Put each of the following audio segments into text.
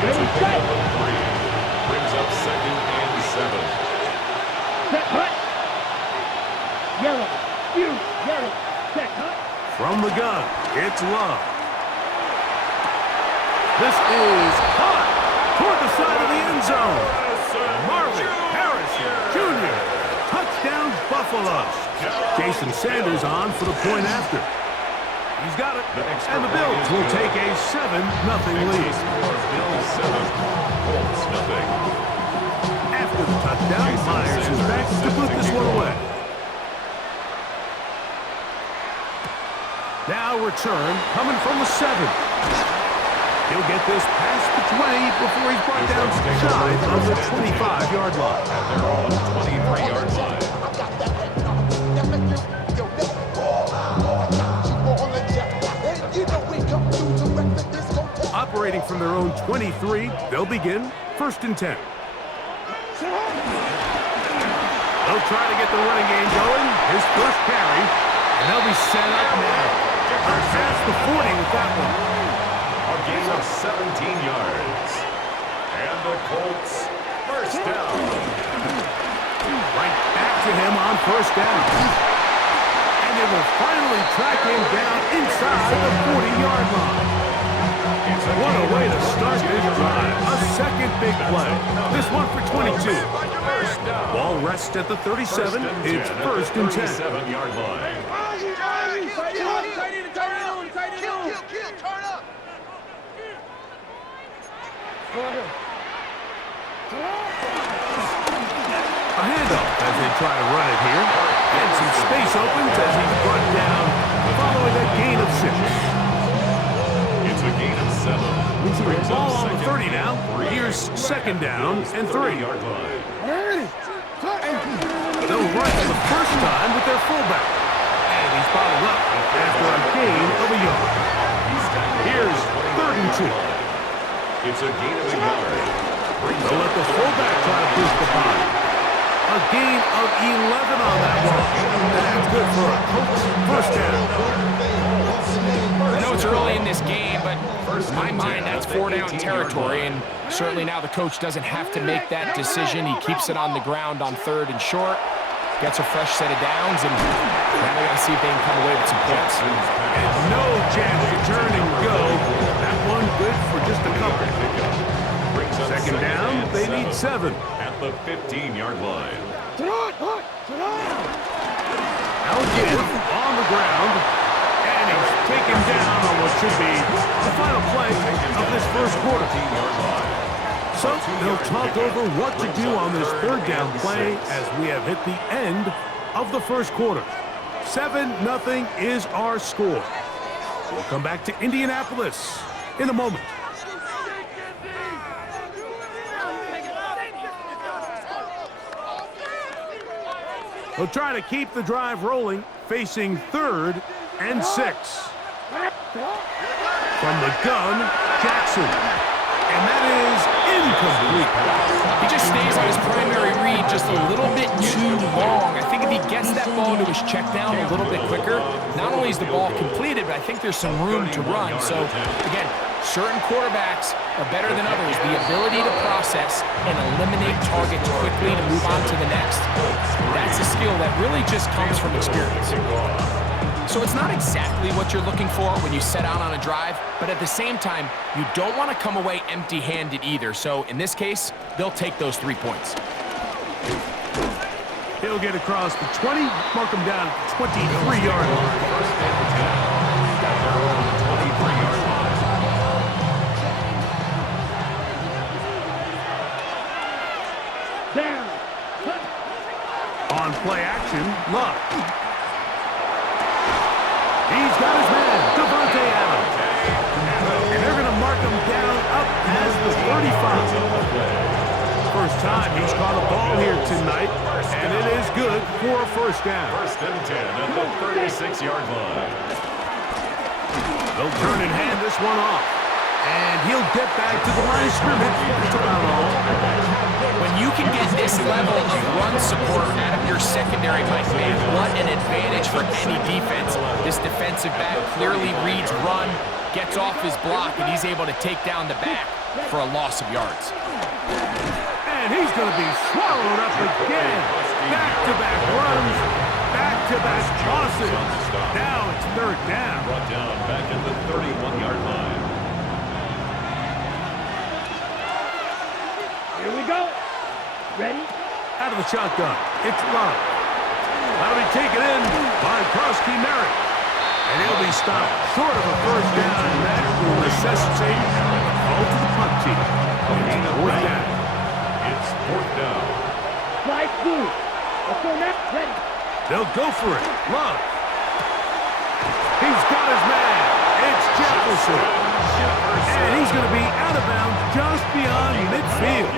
It's a gain of 3. Brings up 2nd and 7. Set cut. Yellow. Yellow. Set cut. From the gun, it's Love. This is caught toward the side of the end zone. Marvin Harrison Jr. Touchdown Buffalo. Jason Sanders on for the point after. He's got it. And the Bills will take a 7-0 lead. Bills 7, Colts nothing. After the touchdown, Myers is back to put this one away. Now return coming from the 7. He'll get this past the 20 before he's brought down shy of the 25-yard line. At their own 23-yard line. Operating from their own 23, they'll begin 1st and 10. They'll try to get the running game going. His first carry, and they'll be set up now. Past the 40 with that one. A gain of 17 yards. And the Colts, first down. Right back to him on 1st down. And they will finally track him down inside the 40-yard line. What a way to start this drive. A second big play. This one for 22. Ball rests at the 37. It's 1st and 10. 37-yard line. Turn up. A handoff as they try to run it here. And some space opens as he's brought down following a gain of 6. It's a gain of 7. Ball on the 30 now. Here's 2nd down and 3. Yard line. They'll run for the first time with their fullback. And he's bottled up after a gain of a yard. Here's 3rd and 2. It's a gain of a yard. They'll let the fullback try to boost the body. A gain of 11 on that one. That's good for a Colts first down. I know it's early in this game, but in my mind, that's 4-down territory, and certainly now the coach doesn't have to make that decision. He keeps it on the ground on 3rd and short, gets a fresh set of downs, and now they got to see if they can come away with some points. And no chance to turn and go. That one good for just a couple. 2nd down, they need 7. At the 15-yard line. Now again, on the ground, and he's taken down on what should be the final play of this first quarter. So they'll talk over what to do on this 3rd down play as we have hit the end of the first quarter. 7-0 is our score. We'll come back to Indianapolis in a moment. They'll try to keep the drive rolling, facing 3rd and 6. From the gun, Jackson. And that is incomplete. He just stays on his primary read just a little bit too long. I think if he gets that ball to his check down a little bit quicker, not only is the ball completed, but I think there's some room to run. So, again, certain quarterbacks are better than others. The ability to process and eliminate targets quickly to move on to the next, that's a skill that really just comes from experience. So it's not exactly what you're looking for when you set out on a drive, but at the same time, you don't want to come away empty-handed either. So in this case, they'll take those 3 points. He'll get across the 20, mark him down at the 23-yard line. 1st and 10. At their own 23-yard line. Down. On play action, Luck. He's got his man, Devontae Adams. And they're going to mark him down up past the 35. First time he's caught a ball here tonight, and it is good for a first down. 1st and 10 at the 36-yard line. They'll turn and hand this one off. And he'll get back to the line of scrimmage. That's about all. When you can get this level of run support out of your secondary, Mike, man, what an advantage for any defense. This defensive back clearly reads run, gets off his block, and he's able to take down the back for a loss of yards. And he's going to be swallowed up again. Back-to-back runs, back-to-back tosses. Now it's third down. Brought down back at the 31-yard line. Here we go. Ready? Out of the shotgun, it's Love. That'll be taken in by Krosky Merritt. And he'll be stopped short of a first down, and that will necessitate a call to the punt team. It's fourth down. It's fourth down. Slide through. Let's go next. Ready? They'll go for it. Love. He's got his man. It's Jefferson. And he's going to be out of bounds just beyond midfield.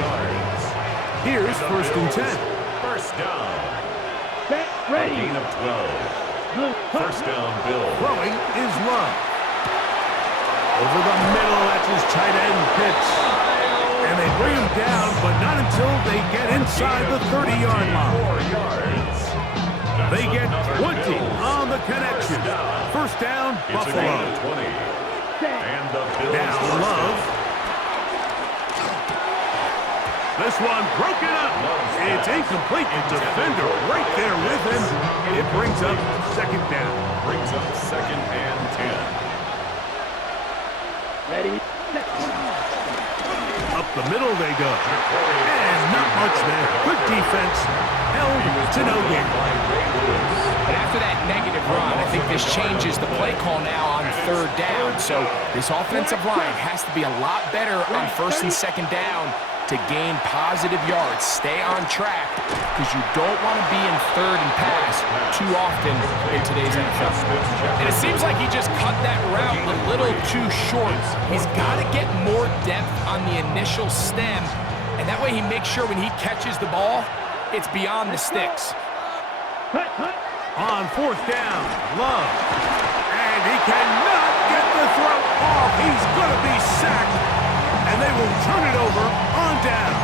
Here's first and 10. First down. Set. Ready. Gain of 12. First down, Bill. Throwing is Love. Over the middle, that's his tight end pitch. And they bring him down, but not until they get inside the 30-yard line. 4 yards. They get 20 on the connection. First down, It's a gain Buffalo. of 20. And the Bills Now first Love. down. This one broken up. It's incomplete. The defender right there with him. It brings up second down. Brings up second and 10. Ready? Set. Up the middle they go. And not much there. Good defense. Held to no gain. But after that negative run, I think this changes the play call now on third down. So this offensive line has to be a lot better on first and second down to gain positive yards. Stay on track because you don't want to be in third and pass too often in today's NFL. And it seems like he just cut that route a little too short. He's got to get more depth on the initial stem, and that way he makes sure when he catches the ball, it's beyond the sticks. Hut, hut. On fourth down, Love. And he cannot get the throw off. He's going to be sacked. And they will turn it over on down.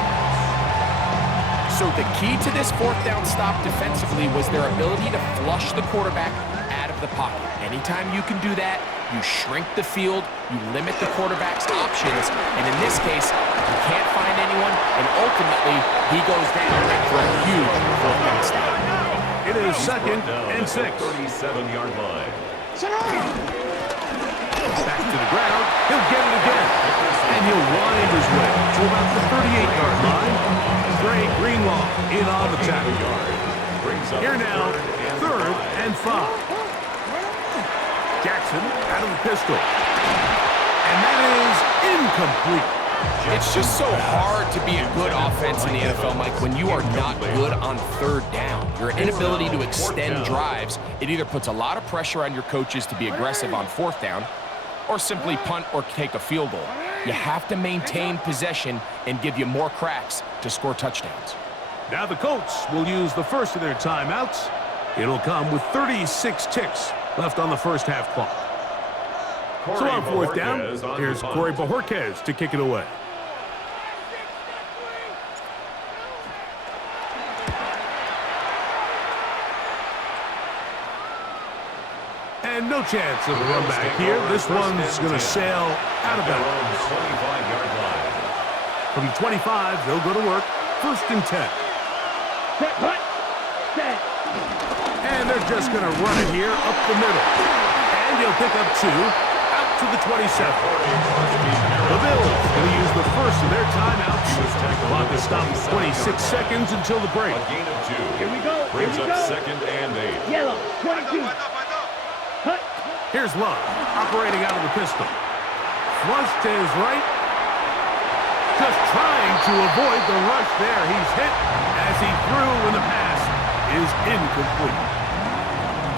So the key to this fourth down stop defensively was their ability to flush the quarterback out of the pocket. Anytime you can do that, you shrink the field, you limit the quarterback's options, and in this case, he can't find anyone, and ultimately, he goes down for a huge fourth down stop. It is second and 6. 37-yard line. Back to the ground. He'll get it again. And he'll wind his way to about the 38-yard line. Dre Greenlaw in on the tackle. Here now, third and 5. Jackson out of the pistol. And that is incomplete. It's just so hard to be a good offense in the NFL, Mike, when you are not good on third down. Your inability to extend drives, it either puts a lot of pressure on your coaches to be aggressive on fourth down or simply punt or take a field goal. You have to maintain possession and give you more cracks to score touchdowns. Now the Colts will use the first of their timeouts. It'll come with 36 ticks left on the first half clock. So on fourth down, here's Corey Bojorquez to kick it away. And no chance of a run back here. This one's going to sail out of bounds. 25-yard line. From 25, they'll go to work. First and 10. Set. Hut. Set. And they're just going to run it here up the middle. And he'll pick up 2 out to the 27. The Bills going to use the first of their timeouts. Clock is stopped 26 seconds until the break. A gain of 2. Here we go. Brings Here we up go. second and 8. Yellow. 22. Hut. Here's Love, operating out of the pistol. Flush to his right. Just trying to avoid the rush there. He's hit as he threw when the pass is incomplete.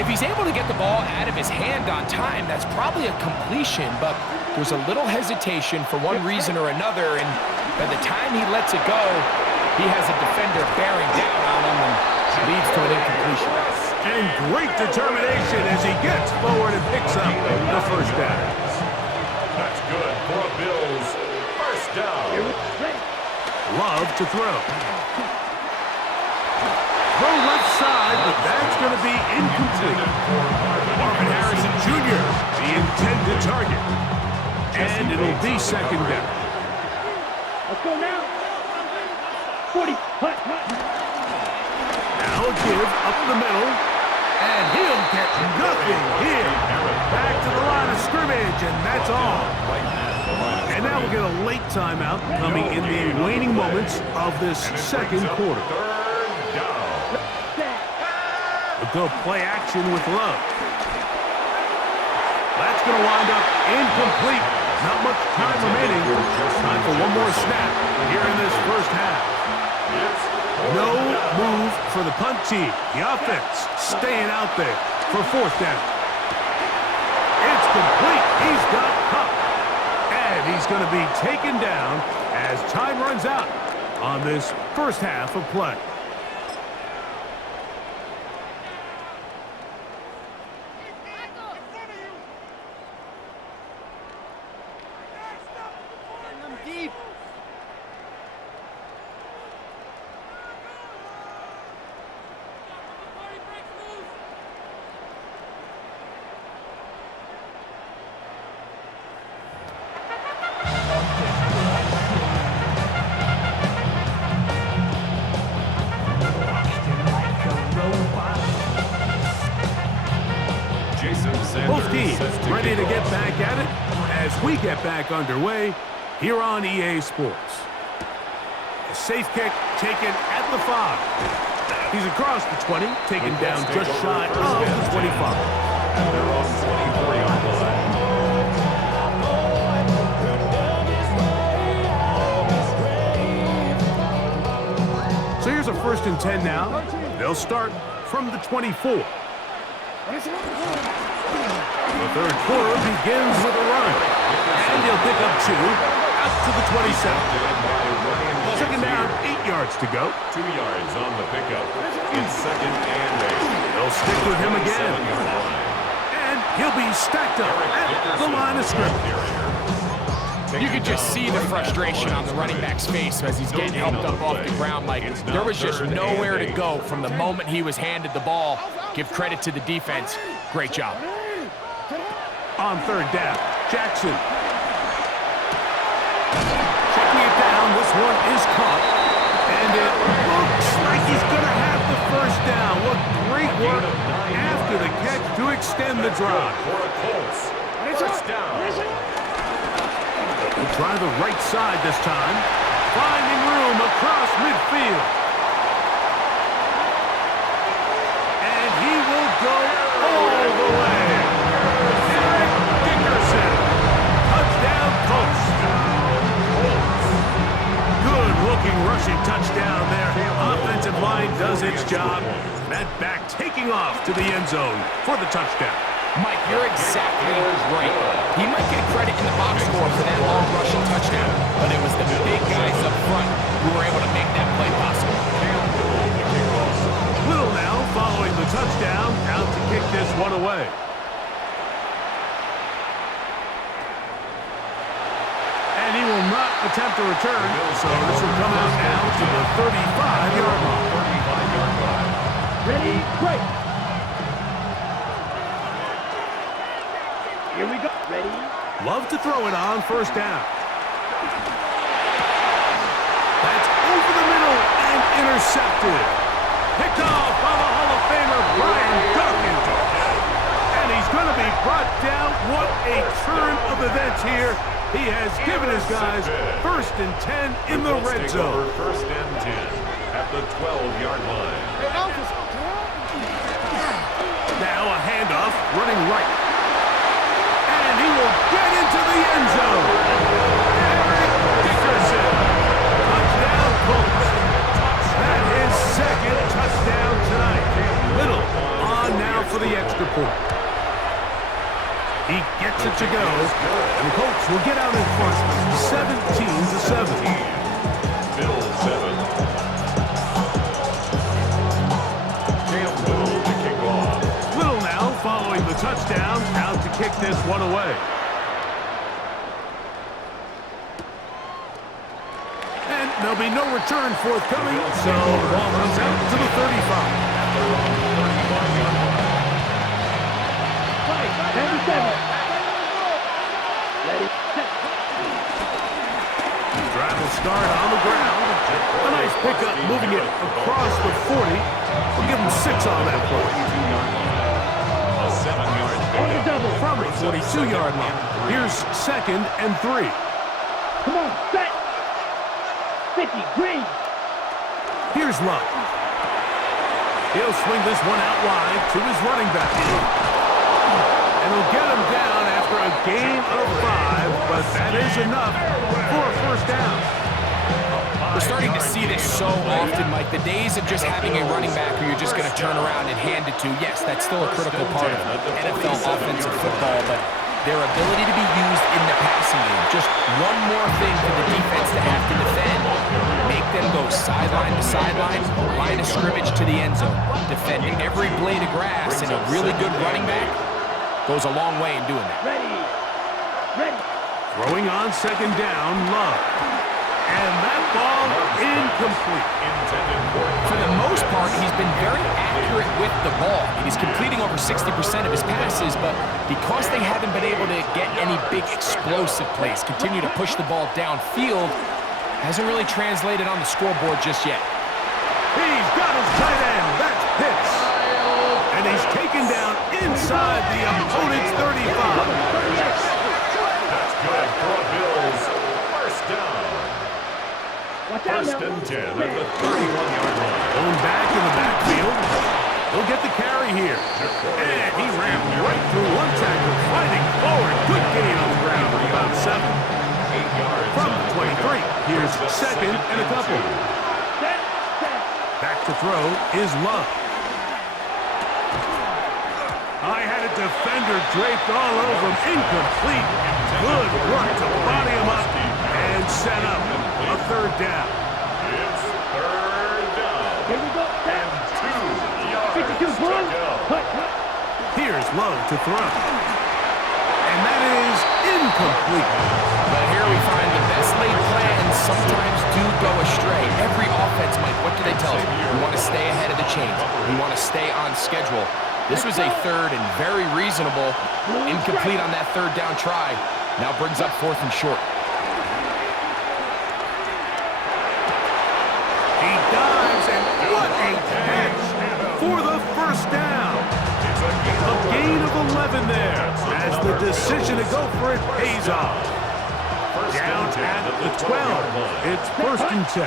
If he's able to get the ball out of his hand on time, that's probably a completion, but there's a little hesitation for one reason or another, and by the time he lets it go, he has a defender bearing down on him and leads to an incompletion. And great determination as he gets forward and picks up the first down. That's good for a Bills. First down. Love to throw. Throw left side, but that's going to be incomplete. Marvin Harrison Jr., the intended target. And it'll be second down. Let's go now. 40. Hut, hut. Now a give up the middle. And he'll get nothing here. Back to the line of scrimmage, and that's all. And now we'll get a late timeout coming in the waning moments of this second quarter. We'll go play action with Love. That's going to wind up incomplete. Not much time remaining. Time for one more snap here in this first half. No move for the punt team. The offense staying out there for fourth down. It's complete. He's got Cup. And he's going to be taken down as time runs out on this first half of play. Both teams ready to get back at it as we get back underway here on EA Sports. A safe kick taken at the 5. He's across the 20, taken down just shy of the 25. And they're on 24-yard line. So here's a 1st and 10 now. They'll start from the 24. The third quarter begins with a run. And he'll pick up 2 out to the 27. Second down, 8 yards to go. 2 yards on the pickup. It's second and 8. They'll stick with him again. And he'll be stacked up at the line of scrimmage. You could just see the frustration on the running back's face as he's getting helped up off the ground. Like, there was just nowhere to go from the moment he was handed the ball. Give credit to the defense. Great job. On third down, Jackson. Checking it down, this one is caught. And it looks like he's going to have the first down. What great work after the catch to extend the drive. For a Colts. First down. He'll try the right side this time. Finding room across midfield. And he will go all the way. Touchdown, Colts. Good-looking rushing touchdown there. Offensive line does its job. That back taking off to the end zone for the touchdown. Mike, you're exactly right. He might get credit in the box score for that long rushing touchdown, but it was the big guys up front who were able to make that play possible. Little now following the touchdown, out to kick this one away. And he will not attempt a return, so this will come out now to the 35-yard line. Ready, break. Here we go. Ready. Love to throw it on first down. That's over the middle and intercepted. Picked off by the Hall of Famer Brian Dawkins. And he's going to be brought down. What a turn of events here. He has given his guys 1st and 10 in the red zone. First and 10 at the 12-yard line. Now a handoff running right. And he will get into the end zone. Eric Dickerson. Touchdown, Colts. That is second touchdown tonight. Little on now for the extra point. He gets it to go, and the Colts will get out in front 17-7. Bill 7. Campbell to kick off. Little now following the touchdown, out to kick this one away. And there'll be no return forthcoming, so the ball runs out to the 35. 97. Ready. Drive will start on the ground. A nice pickup, moving it across the 40. We'll give him 6 on that play. A 7-yard pickup. From the 42-yard line. Here's 2nd and 3. Come on, set. 50, green. Here's Love. He'll swing this one out wide to his running back. And he'll get him down after a gain of 5, but that is enough for a first down. We're starting to see this so often, Mike. The days of just having a running back who you're just going to turn around and hand it to, yes, that's still a critical part of NFL offensive football, but their ability to be used in the passing game, just one more thing for the defense to have to defend. Make them go sideline to sideline, line of scrimmage to the end zone. Defend every blade of grass, and a really good running back goes a long way in doing that. Ready. Throwing on 2nd down, Love. And that ball incomplete. For the most part, he's been very accurate with the ball. He's completing over 60% of his passes, but because they haven't been able to get any big explosive plays, continue to push the ball downfield, hasn't really translated on the scoreboard just yet. He's got his tight end. That's Pitts. And he's taken down inside the opponent's 35. That's good for a Bills first down. First and 10 at the 31-yard line. Going back in the backfield. He'll get the carry here. And he ran right through one tackle, fighting forward. Good gain on the ground of about 7. 8 yards From the 23, here's 2nd and a couple. Back to throw is Love. I had a defender draped all over him. Incomplete. Good work to body him up and set up a 3rd down. It's 3rd down. Here we go. And 2 yards 52, to boom. go. Cut. Here's Love to throw. And that is incomplete. But here we find the best laid plans sometimes do go astray. Every offense, Mike, what do they tell us? We want to stay ahead of the chains. We want to stay on schedule. This was a 3rd and very reasonable. Incomplete on that 3rd down try. Now brings up 4th and short. He dives, and what a catch for the first down. A gain of 11 there as the decision to go for it pays off. Down at the 12. It's 1st and 10.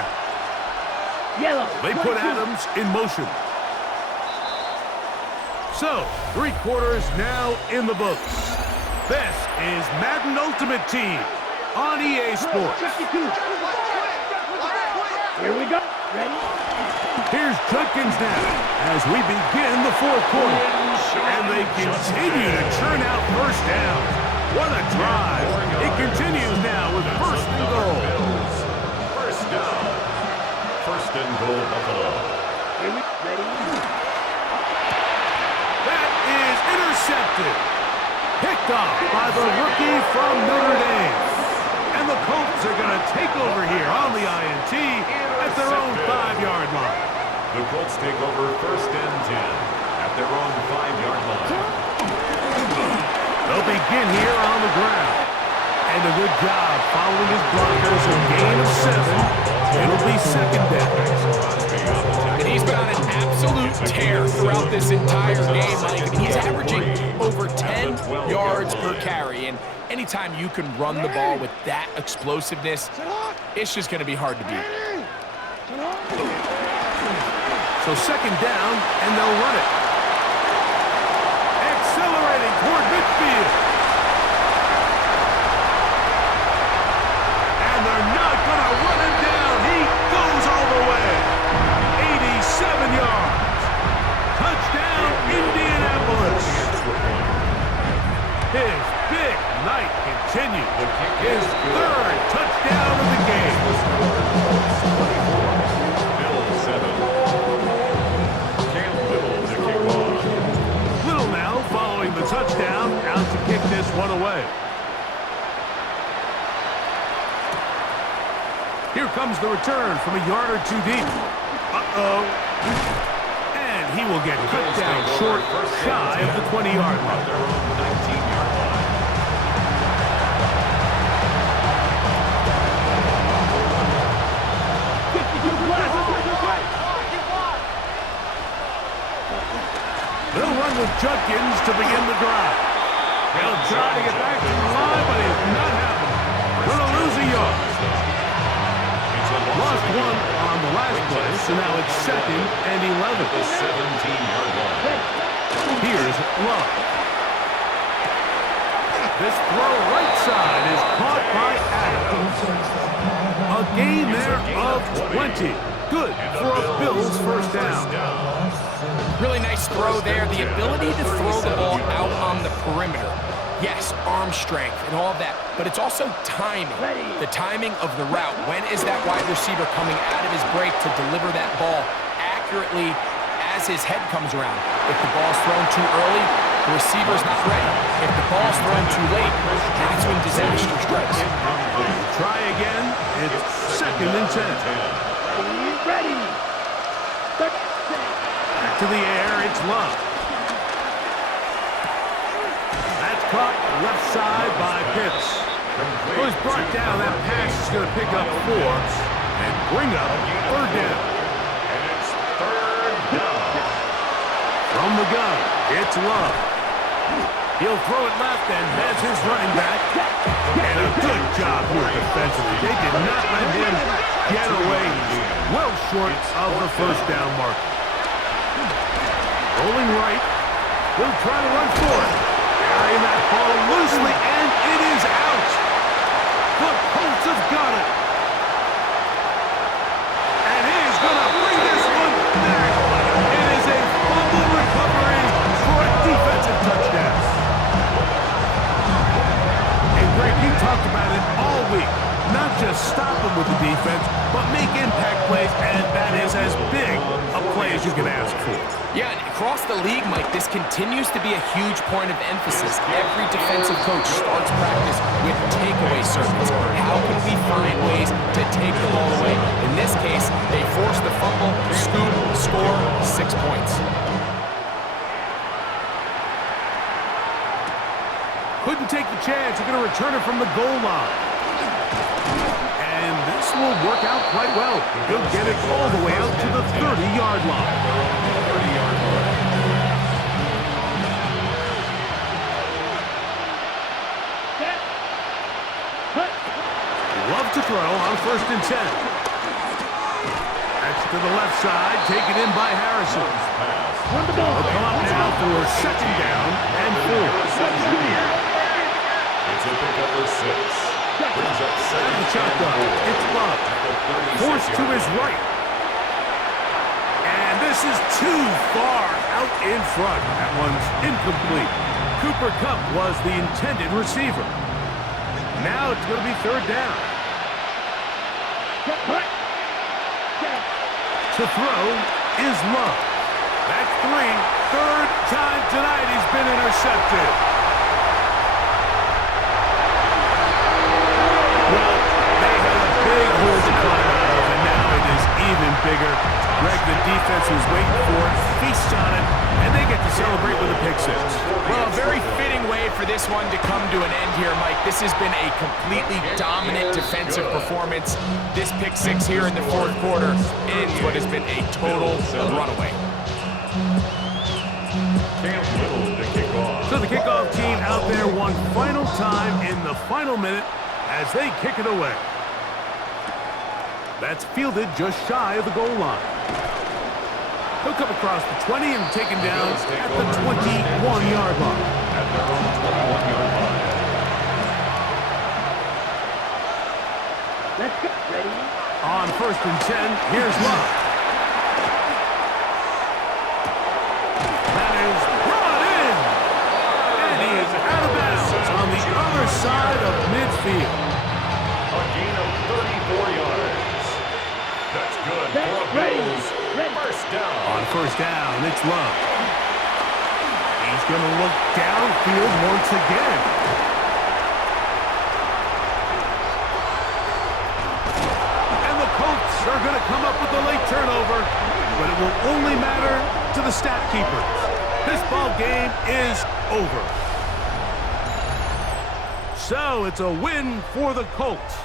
Yellow. They put Adams in motion. So, 3 quarters now in the books. This is Madden Ultimate Team on EA Sports. 52. Here we go. Ready? Here's Judkins now as we begin the 4th quarter. And they continue to churn out first down. What a drive. It continues now with 1st and goal. First down. 1st and goal, Buffalo. Ready? That is intercepted. Picked off by the rookie from Notre Dame. And the Colts are going to take over here on the INT at their own 5-yard line. The Colts take over 1st and 10 at their own 5-yard line. They'll begin here on the ground. And a good job following his blockers. A gain of 7. It'll be 2nd down. And he's been on an absolute tear throughout this entire game, Mike. I mean, he's averaging over 10 yards per carry. And anytime you can run the ball with that explosiveness, it's just going to be hard to beat. So 2nd down, and they'll run it. Accelerating toward midfield. And they're not going to run him down. He goes all the way. 87 yards. Touchdown, Indianapolis. His big night continues. His 3rd touchdown of the game. Little now following the touchdown, out to kick this one away. Here comes the return from a yard or 2 deep. Uh-oh. And he will get cut down short, shy of the 20-yard line. Judkins to begin the drive. He'll try to get back to the line, but it's not happening. Gonna lose a yard. Lost one on the last play, so now it's 2nd and 11. 17-yard line. Here's Love. This throw right side is caught by Adams. A gain there of 20. Good for a Bills first down. Really nice throw there. The ability to throw the ball out on the perimeter. Yes, arm strength and all of that, but it's also timing. The timing of the route. When is that wide receiver coming out of his break to deliver that ball accurately as his head comes around? If the ball's thrown too early, the receiver's not ready. If the ball's thrown too late, that's when disaster strikes. Try again. It's 2nd and 10. Ready. Back to the air, it's Love. That's caught left side by Pitts. It was brought down. That pass is going to pick up 4 and bring up 3rd down. And it's 3rd down. From the gun, it's Love. He'll throw it left and has his running back. And a good job here defensively. They did not let him get away. Well short of the first down mark. Rolling right. He'll try to run for it. Carrying that ball loosely, and it is out. The Colts have got it. And he's going to bring this one back. It is a fumble recovery for a defensive touchdown. And Greg, you talked about it all week. Not just stop them with the defense, but make impact plays, and that is as big a play as you can ask for. Yeah, and across the league, Mike, this continues to be a huge point of emphasis. Every defensive coach starts practice with takeaway circuits. How can we find ways to take the ball away? In this case, they force the fumble, scoop, score, 6 points. Couldn't take the chance. They're going to return it from the goal line. And this will work out quite well. He'll get it all the way out to the 30-yard line. Love to throw on 1st and 10. That's to the left side, taken in by Harrison. They'll come up now for 2nd down and 4. It's a pickup for 6. Brings up 2nd The shotgun. It's Love. Forced to his right. And this is too far out in front. That one's incomplete. Cooper Kupp was the intended receiver. Now it's going to be 3rd down. To throw is Love. That's 3. 3rd time tonight he's been intercepted. Well, they had a big hole to climb out of, and now it is even bigger. Greg, the defense was waiting for it, feasts on it, and they get to celebrate with a pick 6. Well, a very fitting way for this one to come to an end here, Mike. This has been a completely dominant defensive performance. This pick 6 here in the 4th quarter ends what has been a total runaway. So the kickoff team out there one final time in the final minute as they kick it away. That's fielded just shy of the goal line. He'll come across the 20 and taken down at the 21-yard line. At their own 21-yard line. Let's go. Ready? On 1st and 10, here's Love. That is brought in. And he is out of bounds on the other side of midfield. A gain of 34 yards. That's good for a Bills. 1st down. On 1st down, it's Love. He's going to look downfield once again. And the Colts are going to come up with a late turnover, but it will only matter to the stat keepers. This ball game is over. So it's a win for the Colts.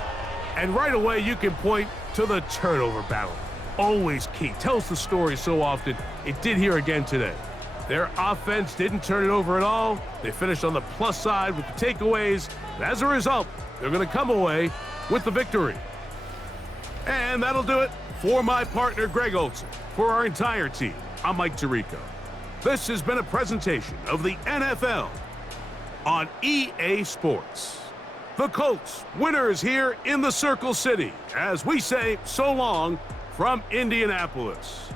And right away, you can point to the turnover battle. Always key. Tells the story so often. It did here again today. Their offense didn't turn it over at all. They finished on the plus side with the takeaways. And as a result, they're going to come away with the victory. And that'll do it for my partner, Greg Olson. For our entire team, I'm Mike Tirico. This has been a presentation of the NFL on EA Sports. The Colts, winners here in the Circle City, as we say so long from Indianapolis.